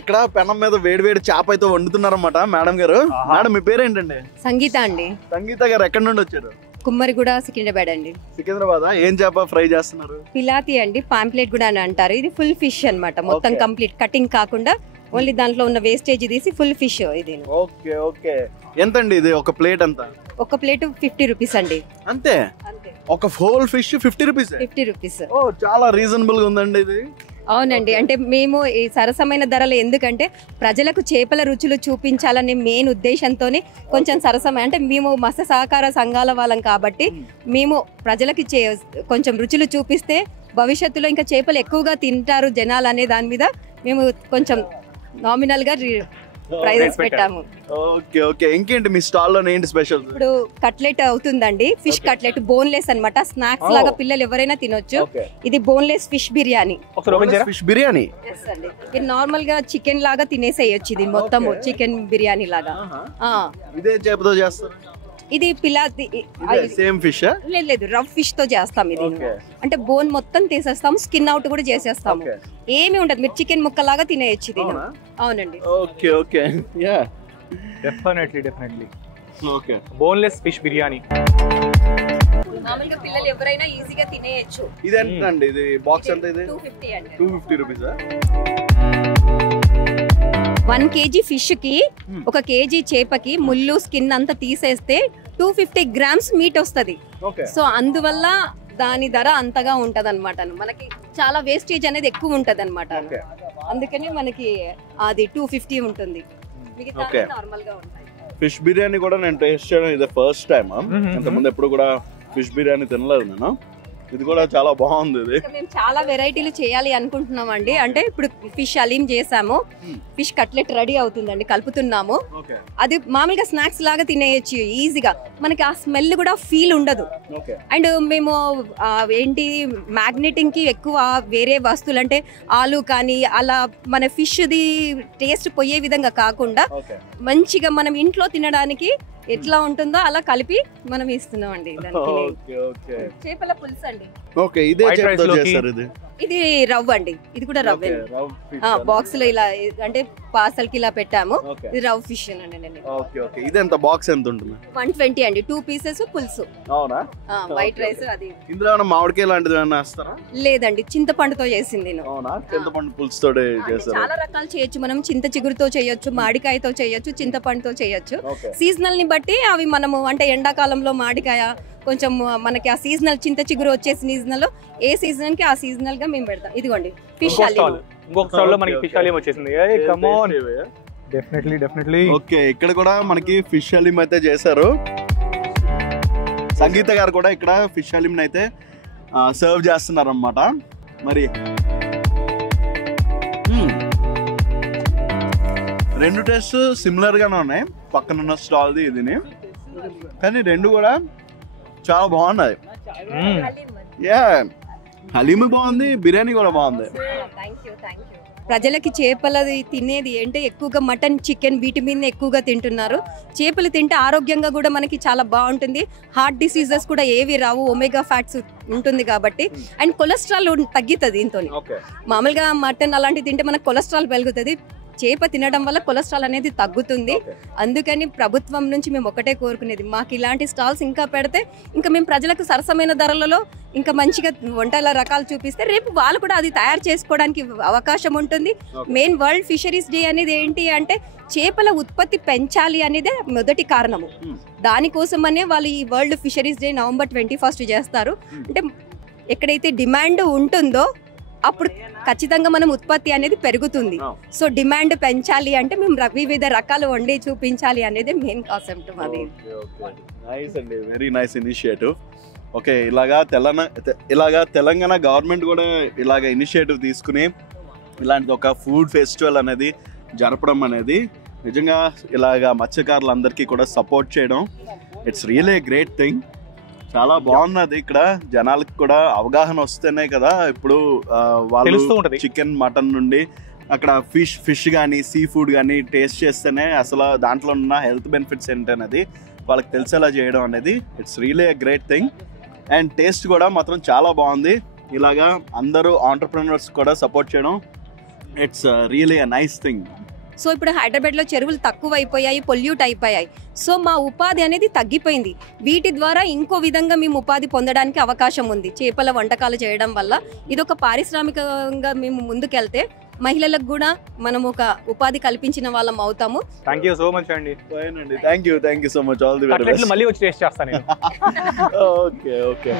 ఇక్కడ పెనం మీద వేడి చేప అయితే వండుతున్నారన్నమాట మేడం గారు. మేడం మీ పేరేంటండి? సంగీత అండి. సంగీత గారు ఎక్కడి నుండి వచ్చారు? కుమ్మరిగూడ సికింద్రాబాద్ అండి. సికింద్రాబాద్. ఏం చేప ఫ్రై చేస్తున్నారు? పిలాతి అండి, పాంప్లెట్ కూడా అని అంటారు. ఇది ఫుల్ ఫిష్ అన్నమాట, మొత్తం కంప్లీట్ కటింగ్ కాకుండా ఓన్లీ దాంట్లో ఉన్న వేస్టేజ్ తీసి ఫుల్ ఫిష్ ఇది. Okay okay. ఎంతండి ఇది ఒక ప్లేట్? అంతా ఒక ప్లేట్ 50 రూపీస్ అండి. అంతే? ఒక హోల్ ఫిష్ 50 రూపీస్? 50 రూపీస్. ఓ చాలా రీజనబుల్ గా ఉందండి ఇది. అవునండి, అంటే మేము ఈ సరసమైన ధరలు, ఎందుకంటే ప్రజలకు చేపల రుచులు చూపించాలనే మెయిన్ ఉద్దేశంతోనే కొంచెం సరసమైన, అంటే మేము మత్స్య సహకార సంఘాల వాళ్ళం కాబట్టి మేము ప్రజలకి కొంచెం రుచులు చూపిస్తే భవిష్యత్తులో ఇంకా చేపలు ఎక్కువగా తింటారు జనాలు అనే దాని మీద మేము కొంచెం నామినల్ గా ప్రైజెస్ పెట్టాము. Okay okay. ఇంకేంటి మీ స్టాల్ లో ఏంటి స్పెషల్? ఇప్పుడు కట్లెట్ అవుతుందండి, ఫిష్ కట్లెట్ బోన్లెస్ అన్నమాట. స్నాక్స్ లాగా పిల్లలు ఎవరైనా తినొచ్చు. ఇది boneless fish biryani. Fish biryani ఇది నార్మల్ గా చికెన్ లాగా తినేసేయచ్చు. ఇది మొత్తం చికెన్ బిర్యానీ లాగా. ఇదే చేపతో చేస్తారు? ఇది పిలాతి. Same fish? లేదు, రవ్ ఫిష్ తో చేస్తాం ఇది. అంటే బోన్ మొత్తం తీసేస్తాం, స్కిన్ అవుట్ కూడా చేసేస్తాము. ఏమి ఉండదు, మీరు చికెన్ ముక్కలాగా తినేయచ్చు ఇది. అవునండి. Okay okay. Yeah definitely. Okay. Boneless fish biryani మామూలుగా పిల్లలు ఎవరైనా ఈజీగా తినేయచ్చు. ఇది ఎంతండి? ఇది బాక్స్ ఎంత? ఇది 250 అండి. 250 రూపీస్. 1 kg ఫిష్ కి 1 kg చేపకి ముళ్ళు స్కిన్ అంతా తీసేస్తే 250 grams మీట్ వస్తుంది. సో అందువల్ల దాని ధర అంతగా ఉంటది అనమాట. మనకి చాలా వేస్టేజ్ అనేది ఎక్కువ ఉంటది అనమాట. అందుకని మనకి అది 250 ఉంటుంది. నార్మల్ గా ఉంటాయి. ఫిష్ బిర్యానీ కూడా నేను టేస్ట్ చేయడం ఇదే ఫస్ట్ టైం. ఇంతకుముందు ఎప్పుడు కూడా ఫిష్ బిర్యానీ తినలేదు నేను. ఇది కూడా చాలా బాగుంది. ఇది మేము చాలా వెరైటీలు చేయాలి అనుకుంటున్నాం అండి. అంటే ఇప్పుడు ఫిష్ అలీం చేసాము, ఫిష్ కట్లెట్ రెడీ అవుతుందండి, కలుపుతున్నాము. అది మామూలుగా స్నాక్స్ లాగా తినేయచ్చు ఈజీగా, మనకి ఆ స్మెల్ కూడా ఫీల్ ఉండదు. అండ్ మేము ఏంటి మ్యాగ్నెటింగ్ కి ఎక్కువ వేరే వస్తువులు అంటే ఆలు కానీ అలా మన ఫిష్ ది టేస్ట్ పోయే విధంగా కాకుండా మంచిగా మనం ఇంట్లో తినడానికి ఎట్లా ఉంటుందో అలా కలిపి మనం ఇస్తున్నాం అండి. చేపల పులుసు అండి. ఓకే. ఇదే చేపతో చేస్తారు? ఇది ఇది రవ్వ అండి. ఇది కూడా రవ్వే. బాక్స్ లో ఇలా అంటే పార్సల్ కి ఇలా పెట్టాము. ఇది రవ్ ఫిష్ అండి. Okay okay. ఇది ఎంత బాక్స్ ఎంత ఉంటుంది? 120 అండి. 2 పీసెస్ పులుసు. అవునా? White rice. అది ఇందులో ఏమైనా మామిడికాయ లాంటిది ఏమైనా వేస్తారా? లేదండి, చింతపండుతో చేసింది. అవునా? చింతపండు పులుసుతో చేస్తారు. చాలా రకాలు చేయొచ్చు మనం. చింత చిగురుతో చేయొచ్చు, మామిడికాయతో చేయొచ్చు, చింతపండుతో చేయొచ్చు. సీజనల్ ని బట్టి అవి మనము, అంటే ఎండాకాలంలో మామిడికాయ కొంచెం మనకి ఆ సీజనల్ చింత చిగురు వచ్చే సీజనల్, ఏ సీజన్ కి ఆ సీజనల్ గా మేము పెడతాం. ఇదిగోండి ఫిష్ హలీం. ఇంకొక స్టాల్ లో మనకి ఫిష్ హలీం వచ్చేసింది. Come on. డెఫినెట్లీ. ఓకే. ఇక్కడ కూడా మనకి ఫిష్ హలీం అయితే చేశారు. సంగీత గారు కూడా ఇక్కడ ఫిష్ హలీం అయితే సర్వ్ చేస్తున్నారు అన్నమాట. మరి రెండు టేస్ట్ సిమిలర్ గానే ఉన్నాయి, పక్కనున్న స్టాల్ది ఇదిని, కానీ రెండు కూడా చాలా బాగున్నాయి. హలీం బాగుంది, బిర్యానీ కూడా బాగుంది. ప్రజలకి చేపలది తినేది అంటే ఎక్కువగా మటన్, చికెన్ వీటి మీద ఎక్కువగా తింటున్నారు. చేపలు తింటే ఆరోగ్యంగా కూడా మనకి చాలా బాగుంటుంది. హార్ట్ డిసీజెస్ కూడా ఏవి రావు, ఒమేగా ఫ్యాట్స్ ఉంటుంది కాబట్టి. అండ్ కొలెస్ట్రాల్ తగ్గుతుంది దీంతో. మామూలుగా మటన్ అలాంటివి తింటే మనకు కొలెస్ట్రాల్ పెరుగుతుంది, చేప తినడం వల్ల కొలెస్ట్రాల్ అనేది తగ్గుతుంది. అందుకని ప్రభుత్వం నుంచి మేము ఒకటే కోరుకునేది, మాకు ఇలాంటి స్టాల్స్ ఇంకా పెడితే ఇంకా మేము ప్రజలకు సరసమైన ధరలలో ఇంకా మంచిగా వంటల రకాలు చూపిస్తే రేపు వాళ్ళు కూడా అది తయారు చేసుకోవడానికి అవకాశం ఉంటుంది. మెయిన్ వరల్డ్ ఫిషరీస్ డే అనేది ఏంటి అంటే చేపల ఉత్పత్తి పెంచాలి అనేదే మొదటి కారణము. దానికోసమనే వాళ్ళు ఈ వరల్డ్ ఫిషరీస్ డే November 21 చేస్తారు. అంటే ఎక్కడైతే డిమాండ్ ఉంటుందో అప్పుడు ఖచ్చితంగా మనం ఉత్పత్తి అనేది పెరుగుతుంది. సో డిమాండ్ పెంచాలి అంటే మేము వివిధ రకాలు వండి చూపించాలి అనేది మెయిన్ కాన్సెప్ట్ మాది. నైస్ అండి, వెరీ నైస్ ఇనిషియేటివ్. ఓకే. ఇలాగా తెలంగాణ గవర్నమెంట్ కూడా ఇలాగ ఇనిషియేటివ్ తీసుకుని ఇలాంటి ఒక ఫుడ్ ఫెస్టివల్ అనేది జరపడం అనేది నిజంగా ఇలాగా మత్స్యకారులందరికీ కూడా సపోర్ట్ చేయడం, it's really a great thing. చాలా బాగున్నది. ఇక్కడ జనాలకు కూడా అవగాహన వస్తేనే కదా ఇప్పుడు వాళ్ళు చికెన్, మటన్ నుండి అక్కడ ఫిష్ కానీ సీ ఫుడ్ కానీ టేస్ట్ చేస్తేనే అసలు దాంట్లో ఉన్న హెల్త్ బెనిఫిట్స్ ఏంటనేది వాళ్ళకి తెలిసేలా చేయడం అనేది it's really a great thing. And taste కూడా మాత్రం చాలా బాగుంది. ఇలాగా అందరూ ఆంటర్ప్రెన్యూర్స్ కూడా సపోర్ట్ చేయడం it's really a nice thing. So ఇప్పుడు హైదరాబాద్లో చెరువులు తక్కువ అయిపోయాయి, పొల్యూట్ అయిపోయాయి. సో మా ఉపాధి అనేది తగ్గిపోయింది. వీటి ద్వారా ఇంకో విధంగా మేము ఉపాధి పొందడానికి అవకాశం ఉంది చేపల వంటకాలు చేయడం వల్ల. ఇది ఒక పారిశ్రామికంగా మేము ముందుకెళ్తే మహిళలకు కూడా మనం ఒక ఉపాధి కల్పించిన వాళ్ళం అవుతాము. థ్యాంక్ యూ సో మచ్ అండి. Thank you so much. All the very best. మళ్ళీ వచ్చి టేస్ట్ చేస్తాను నేను. ఓకే.